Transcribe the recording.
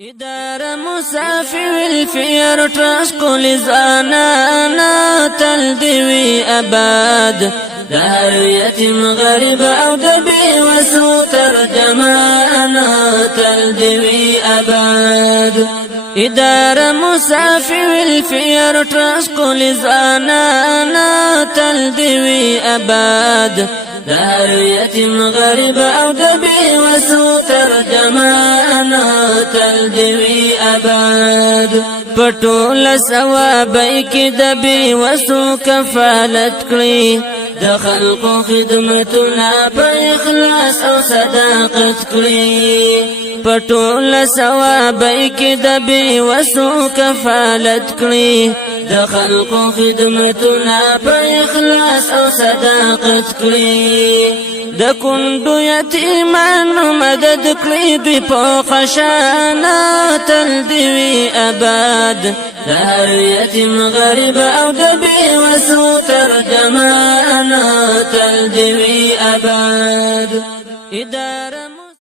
إدارة مسافر الفير ترسكول زانانا تلدوي أباد دار يتم غريب أو دبي وسو ترجمانا تلدوي أباد إدارة مسافر الفير ترسكول زانانا تلدوي أباد دار يتم غريب أو دبي وسو ترجمانا تلدوي أباد پټول ثوابای کی دبی وسو کفالت کړی د خلقو خدمتنا په اخلاص او صداقت کړی پټول ثوابای کی دبی وسو کفالت کړی د خلقو خدمتنا په اخلاص او صداقت کړی د کندو یتیمانو مدد کړی دوی په خشانه تلدوي أباد دار يتم غريب أو دبي وسو ترجمانا تلدوي أباد إدارة